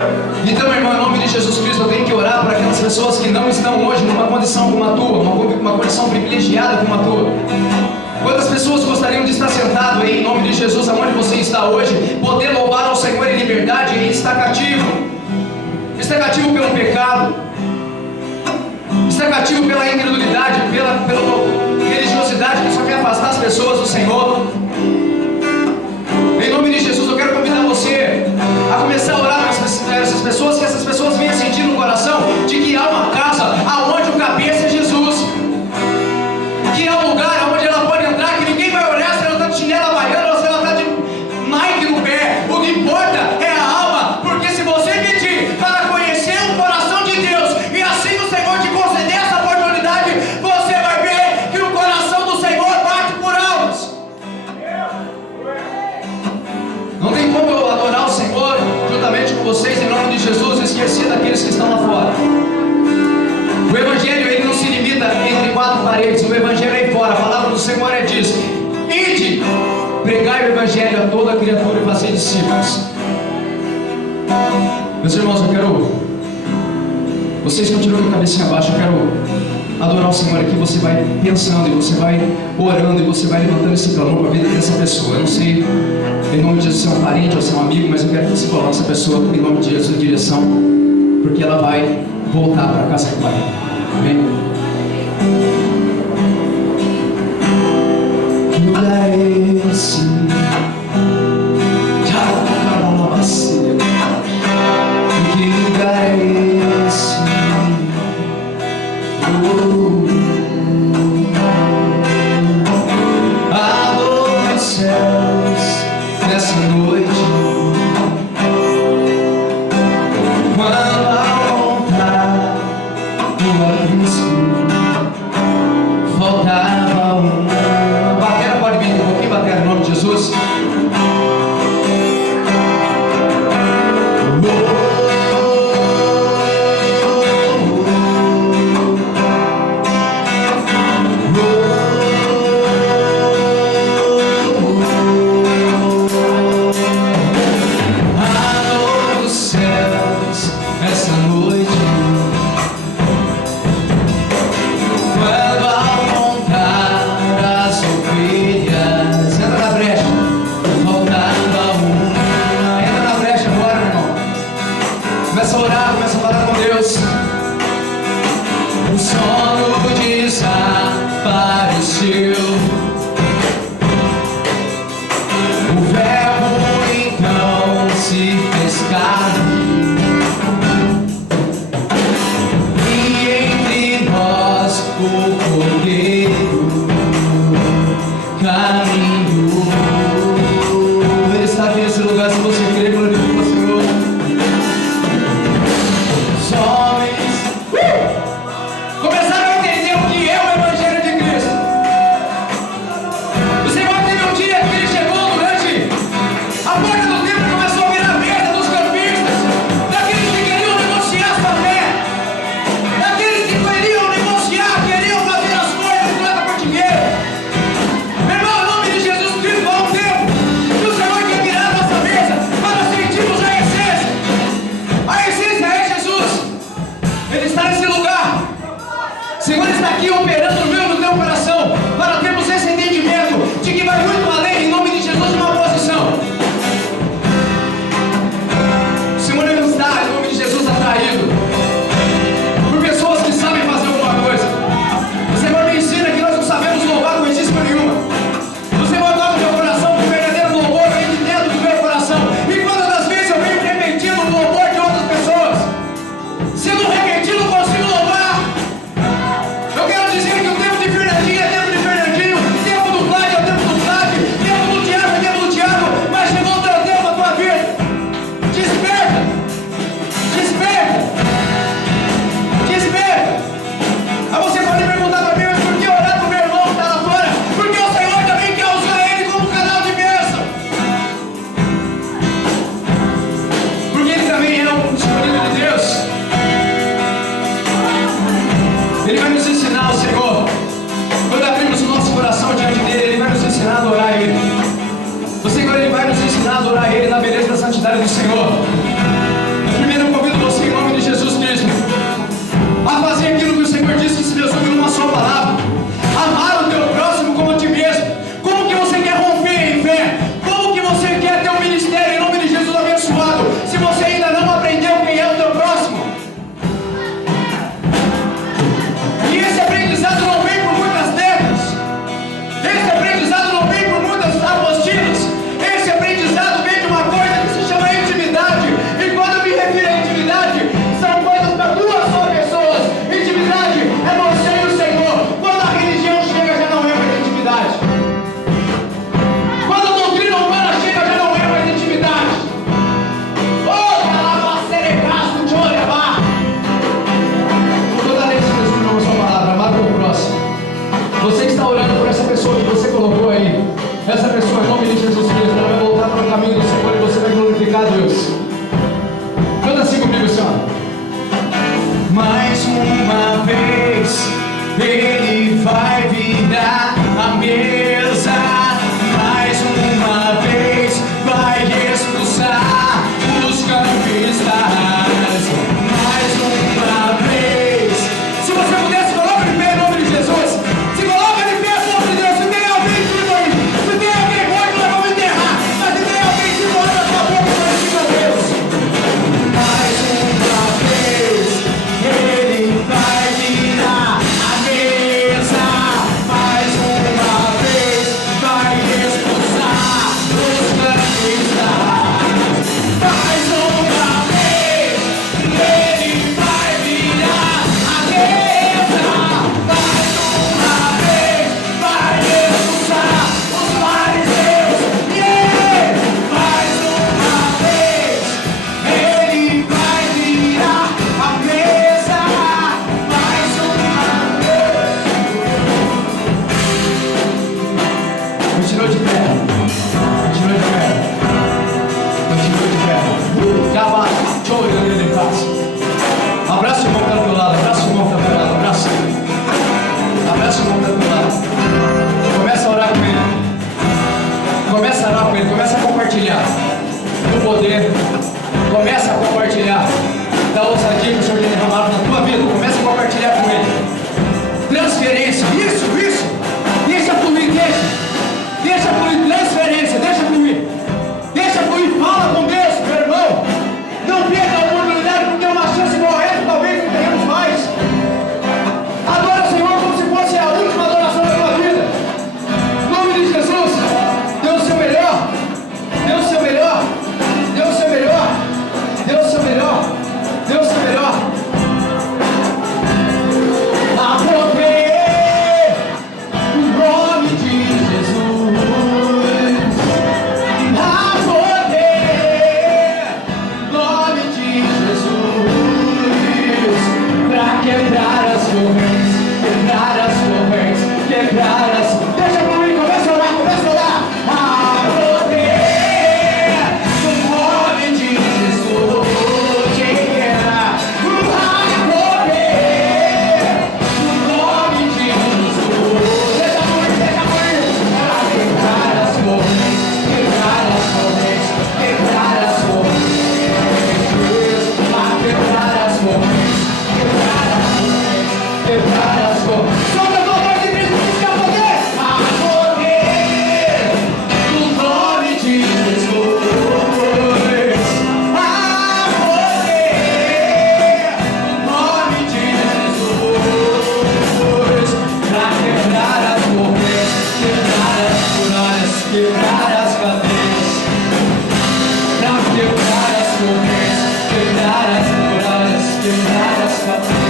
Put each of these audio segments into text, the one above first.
Então, meu irmão, em nome de Jesus Cristo, eu tenho que orar para aquelas pessoas que não estão hoje numa condição como a tua, uma condição privilegiada como a tua. Quantas pessoas gostariam de estar sentado aí, em nome de Jesus, aonde você está hoje, poder louvar ao Senhor em liberdade e estar cativo? Está cativo pelo pecado, está cativo pela incredulidade, pela religiosidade que só quer afastar as pessoas do Senhor. Em nome de Jesus, eu quero convidar você a começar a orar para essas pessoas, que essas pessoas venham sentir no coração de que há uma casa aonde o cabeça é Jesus, que há um lugar onde ela pode entrar, que ninguém vai olhar se ela está de chinela havaiana ou se ela está de Nike no pé. O que importa é a alma, porque se você pedir para conhecer o coração de Deus e assim o Senhor te conceder essa oportunidade, você vai ver que o coração do Senhor bate por almas. Não tem como eu adorar o Senhor juntamente com vocês em nome de Jesus e esquecer daqueles que estão lá fora. O Evangelho, ele não se limita entre quatro paredes. O Evangelho é aí fora. A palavra do Senhor diz: ide, pregai o Evangelho a toda criatura e fazer discípulos. Meus irmãos, eu quero, vocês continuam com a cabecinha abaixo. Eu quero adorar o Senhor aqui. Você vai pensando e você vai orando e você vai levantando esse clamor para a vida dessa pessoa. Eu não sei em nome de Jesus se é um parente ou se é um amigo, mas eu quero que você coloque essa pessoa em nome de Jesus em direção, porque ela vai voltar para a casa do Pai. Amém? Que lugar é esse? Que lugar é esse? Adoro os céus nessa noite, quando a vontade do abismo faltava uma. Batera, pode vir um pouquinho, batera, em nome de Jesus. Ele vai nos ensinar a adorar Ele na beleza da santidade do Senhor. Ele vai virar a mesa mais uma vez, vai expulsar os cambistas mais uma vez. Se você puder, se coloca de pé em nome de Jesus. Se coloca de pé, pelo amor de Deus. Se tem alguém vivo aí, se tem alguém morto, nós vamos enterrar. Mas se tem alguém vivo, olha a sua boca e glorifica a Deus. Mais uma vez, ele vai virar a mesa. Mais uma vez, vai expulsar os cambistas. Mais uma vez, ele vai virar a mesa. Mais uma vez, vai expulsar os fariseus. Mais uma vez, ele vai virar a mesa. Mais uma vez. Continua de pé. Continua de pé. Continua de pé. Já vai. Chorando ele passa. Abraça o irmão que está do teu lado. Abraça o irmão que está do teu lado. Abraça. Abraça o irmão que está do teu lado. Começa a orar com ele. Começa a orar com ele. Começa a compartilhar do poder. Começa a compartilhar da ousadia que o Senhor tem derramado na tua vida. Começa a compartilhar com ele. Transferência. Isso. Deixa fluir, deixa fluir. Transferência. Deixa fluir. Deixa fluir. Fala com Deus, meu irmão. Não perca a oportunidade, porque é uma chance morrendo. Talvez não tenhamos mais. Adora o Senhor como se fosse a última adoração da tua vida. Em nome de Jesus, dê o seu melhor. Dê o seu melhor. Dê o seu melhor. Dê o seu melhor. Dê o seu melhor. A poder no nome de Jesus. A poder no nome de Jesus. Pra quebrar as correntes, quebrar as correntes, quebrar as. Deixa comigo, começa a orar. A poder no nome de Jesus. A poder no nome de Jesus. Deixa comigo. Pra quebrar as correntes, quebrar as correntes, quebrar as correntes. Pra quebrar as correntes, quebrar as correntes, quebrar as correntes. Solta a tua voz de Cristo, diz que é poder. A poder no nome de Jesus. A poder no nome de Jesus. Pra quebrar as correntes, quebrar as muralhas, quebrar as cadeias. Pra quebrar as correntes, quebrar as muralhas, quebrar as cadeias.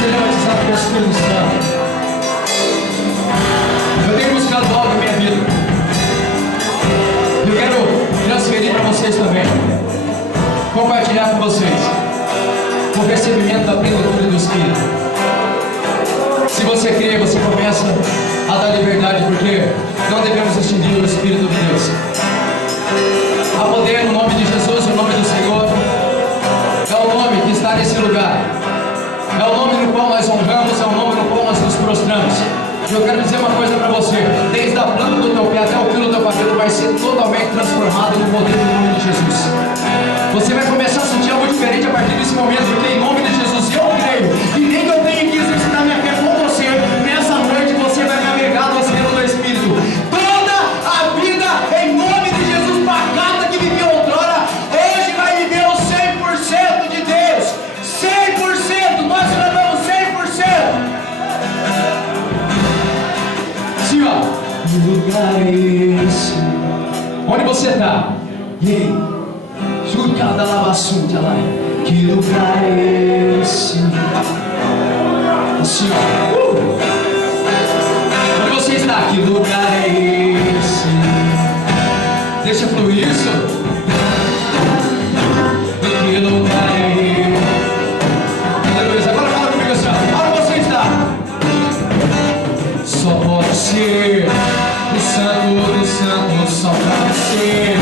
Seja batizado pelo Espírito Santo. Eu tenho buscado algo na minha vida. Eu quero transferir para vocês também. Compartilhar com vocês o recebimento da plenitude do Espírito. Se você crê, você começa a dar liberdade, porque não devemos extinguir o Espírito de Deus. Há poder no nome de Jesus, o nome do Senhor. É o nome que está nesse lugar. É o nome no qual nós honramos, é o nome no qual nós nos prostramos. E eu quero dizer uma coisa para você: desde a planta do teu pé até o fio do teu cabelo vai ser totalmente transformado no poder do nome de Jesus. Você vai começar a sentir algo diferente a partir desse momento, porque em nome de Jesus eu creio. E nem que eu tenha que exercitar minha fé com você, nessa noite você vai navegar no oceano do Espírito. Toda a vida em nome de Jesus pacata que viveu outrora, hoje vai viver o 100% de Deus. 100%, nós celebramos 100%. Sim, ó. Que lugar é esse? Onde você está? E aí? Cada lavassunta lá. Que lugar é esse? Assim, ó. Onde você está? Que lugar é esse? Deixa fluir isso. Que lugar é esse? Aleluia. Agora fala comigo assim, ó. Onde você está? Só pode ser o santo dos santos, só pode ser.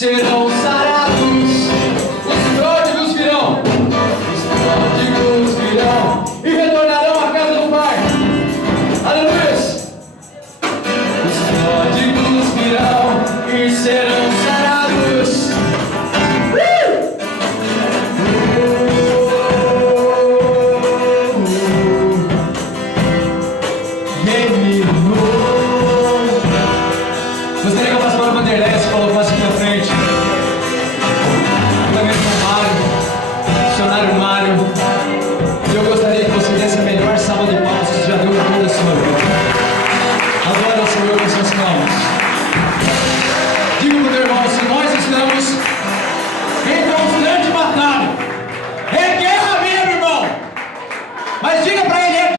Serão sarados, os pródigos virão, e retornarão à casa do Pai. Aleluia! Os pródigos virão e serão sarados. Gostaria que o pastor Vanderlei se colocasse aqui na frente. Missionário Mário, e eu gostaria que você desse a melhor salva de palmas que você já deu em toda a sua vida. Adora o Senhor com suas palmas. Diga para o teu irmão: se nós estamos em constante batalha, é guerra mesmo, irmão. Mas diga para ele: é